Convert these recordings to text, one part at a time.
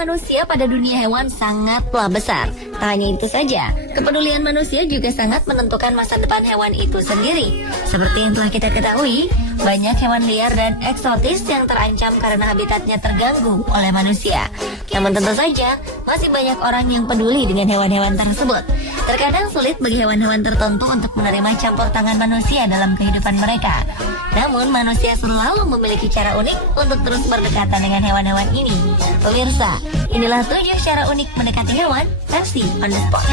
manusia pada dunia hewan sangatlah besar. Tak hanya itu saja, kepedulian manusia juga sangat menentukan masa depan hewan itu sendiri. Seperti yang telah kita ketahui, banyak hewan liar dan eksotis yang terancam karena habitatnya terganggu oleh manusia. Namun tentu saja, masih banyak orang yang peduli dengan hewan-hewan tersebut. Terkadang sulit bagi hewan-hewan tertentu untuk menerima campur tangan manusia dalam kehidupan mereka. Namun manusia selalu memiliki cara unik untuk terus berdekatan dengan hewan-hewan ini. Pemirsa, inilah 7 cara unik mendekati hewan versi on the spot.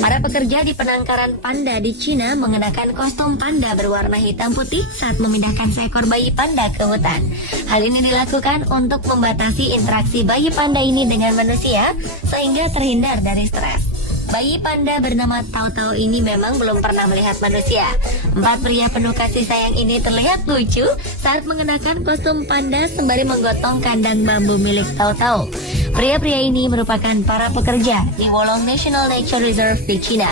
Para pekerja di penangkaran panda di Cina mengenakan kostum panda berwarna hitam putih saat memindahkan seekor bayi panda ke hutan. Hal ini dilakukan untuk membatasi interaksi bayi panda ini dengan manusia sehingga terhindar dari stres. Bayi panda bernama Tao Tao ini memang belum pernah melihat manusia. 4 pria penuh kasih sayang ini terlihat lucu saat mengenakan kostum panda sembari menggotong kandang bambu milik Tao Tao. Pria-pria ini merupakan para pekerja di Wolong National Nature Reserve di China.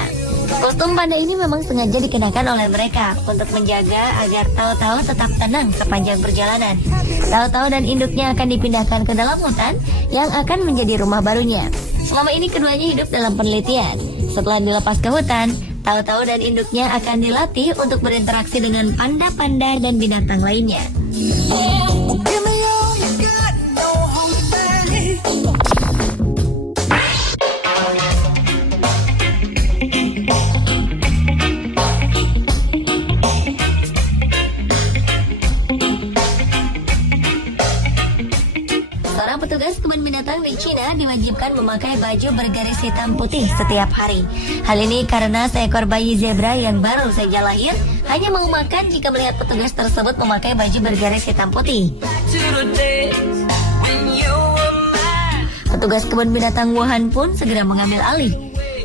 Kostum panda ini memang sengaja dikenakan oleh mereka untuk menjaga agar Tao Tao tetap tenang sepanjang perjalanan. Tao Tao dan induknya akan dipindahkan ke dalam hutan yang akan menjadi rumah barunya. Selama ini keduanya hidup dalam penelitian. Setelah dilepas ke hutan, Tao Tao dan induknya akan dilatih untuk berinteraksi dengan panda-panda dan binatang lainnya. Petugas kebun binatang di Cina diwajibkan memakai baju bergaris hitam putih setiap hari. Hal ini karena seekor bayi zebra yang baru saja lahir hanya mau makan jika melihat petugas tersebut memakai baju bergaris hitam putih. Petugas kebun binatang Wuhan pun segera mengambil alih.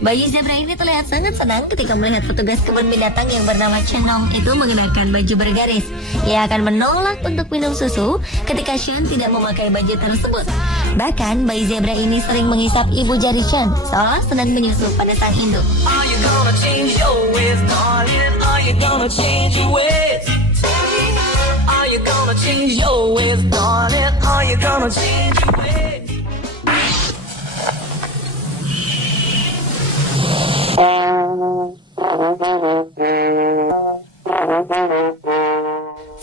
Bayi zebra ini terlihat sangat senang ketika melihat petugas kebun binatang yang bernama Chenong itu mengenakan baju bergaris. Ia akan menolak untuk minum susu ketika Shen tidak memakai baju tersebut. Bahkan bayi zebra ini sering menghisap ibu jari Shen seolah sedang menyusu pada sang induk.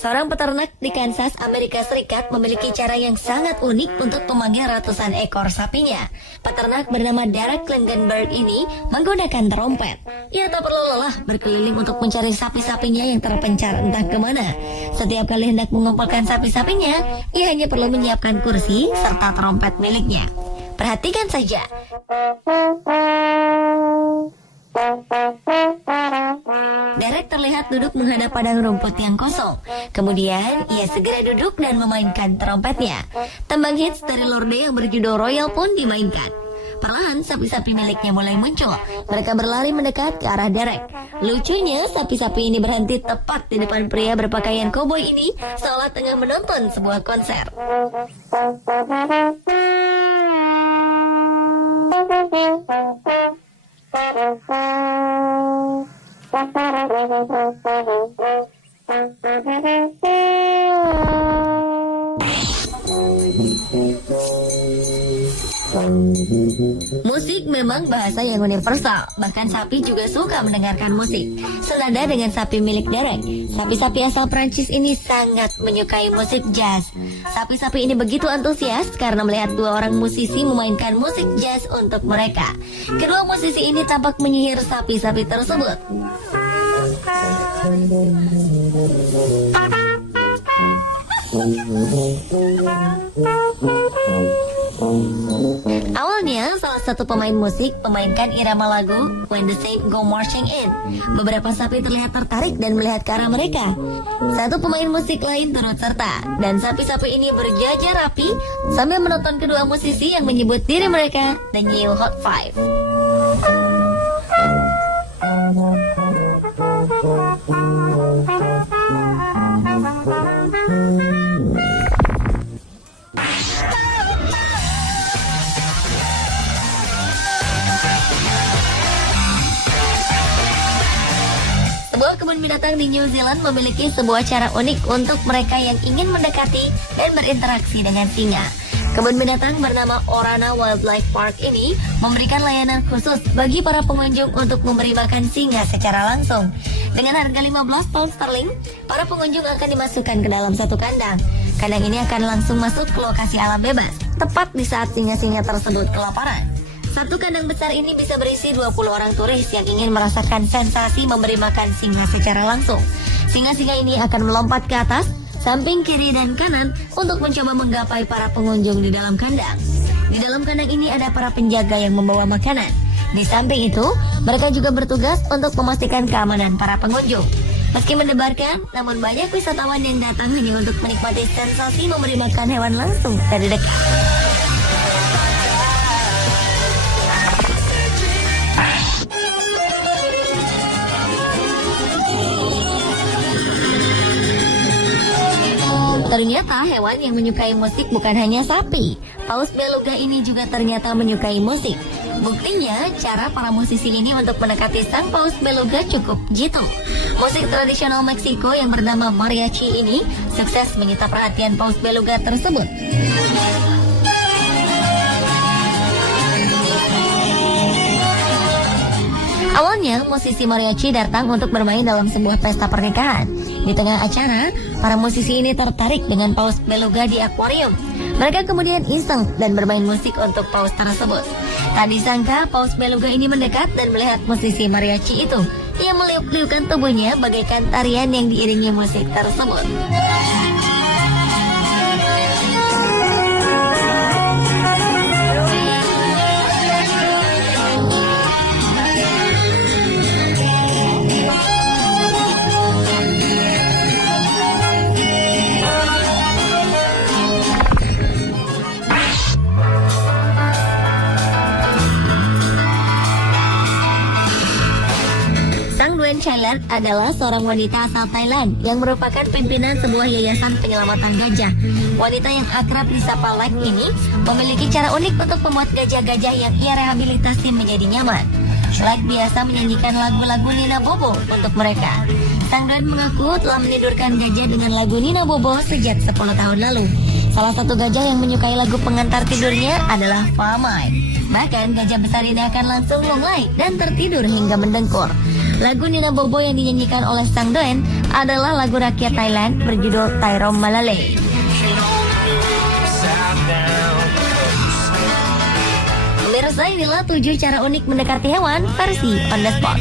Seorang peternak di Kansas, Amerika Serikat memiliki cara yang sangat unik untuk memanggil ratusan ekor sapinya. Peternak bernama Derek Klingenberg ini menggunakan trompet. Ia tak perlu lelah berkeliling untuk mencari sapi-sapinya yang terpencar entah kemana. Setiap kali hendak mengumpulkan sapi-sapinya, ia hanya perlu menyiapkan kursi serta trompet miliknya. Perhatikan saja. Derek terlihat duduk menghadap padang rumput yang kosong. Kemudian ia segera duduk dan memainkan trompetnya. Tembang hits dari Lorde yang berjudul Royal pun dimainkan. Perlahan sapi-sapi miliknya mulai muncul. Mereka berlari mendekat ke arah Derek. Lucunya sapi-sapi ini berhenti tepat di depan pria berpakaian koboi ini seolah tengah menonton sebuah konser. Musik memang bahasa yang universal. Bahkan sapi juga suka mendengarkan musik. Senada dengan sapi milik Derek, sapi-sapi asal Prancis ini sangat menyukai musik jazz. Sapi-sapi ini begitu antusias karena melihat 2 orang musisi memainkan musik jazz untuk mereka. Kedua musisi ini tampak menyihir sapi-sapi tersebut. Awalnya, salah satu pemain musik memainkan irama lagu When the Saints Go Marching In. Beberapa sapi terlihat tertarik dan melihat ke arah mereka. Satu pemain musik lain turut serta, dan sapi-sapi ini berjajar rapi sambil menonton kedua musisi yang menyebut diri mereka The New Hot Five. kebun binatang di New Zealand memiliki sebuah cara unik untuk mereka yang ingin mendekati dan berinteraksi dengan singa. Kebun binatang bernama Orana Wildlife Park ini memberikan layanan khusus bagi para pengunjung untuk memberi makan singa secara langsung. Dengan harga 15 pound sterling, para pengunjung akan dimasukkan ke dalam satu kandang. Kandang ini akan langsung masuk ke lokasi alam bebas, tepat di saat singa-singa tersebut kelaparan. Satu kandang besar ini bisa berisi 20 orang turis yang ingin merasakan sensasi memberi makan singa secara langsung. Singa-singa ini akan melompat ke atas, samping kiri dan kanan untuk mencoba menggapai para pengunjung di dalam kandang. Di dalam kandang ini ada para penjaga yang membawa makanan. Di samping itu, mereka juga bertugas untuk memastikan keamanan para pengunjung. Meski mendebarkan, namun banyak wisatawan yang datang hanya untuk menikmati sensasi memberi makan hewan langsung dari dekat. Ternyata hewan yang menyukai musik bukan hanya sapi. Paus beluga ini juga ternyata menyukai musik. Buktinya, cara para musisi ini untuk mendekati sang paus beluga cukup jitu. Musik tradisional Meksiko yang bernama mariachi ini sukses menyita perhatian paus beluga tersebut. Awalnya, musisi mariachi datang untuk bermain dalam sebuah pesta pernikahan. Di tengah acara, para musisi ini tertarik dengan paus beluga di akuarium. Mereka kemudian iseng dan bermain musik untuk paus tersebut. Tak disangka, paus beluga ini mendekat dan melihat musisi mariachi itu. Ia meliuk-liukkan tubuhnya bagaikan tarian yang diiringi musik tersebut. Chailat adalah seorang wanita asal Thailand yang merupakan pimpinan sebuah yayasan penyelamatan gajah. Wanita yang akrab disapa Lek ini memiliki cara unik untuk membuat gajah-gajah yang ia rehabilitasi menjadi nyaman. Lek biasa menyanyikan lagu-lagu Nina Bobo untuk mereka. Sang Don mengaku telah menidurkan gajah dengan lagu Nina Bobo sejak 10 tahun lalu. Salah satu gajah yang menyukai lagu pengantar tidurnya adalah Famai. Bahkan gajah besar ini akan langsung lunglai dan tertidur hingga mendengkur. Lagu Nina Bobo yang dinyanyikan oleh Sang Doen adalah lagu rakyat Thailand berjudul Thairom Malale. Pemirsa, inilah 7 cara unik mendekati hewan versi on the spot.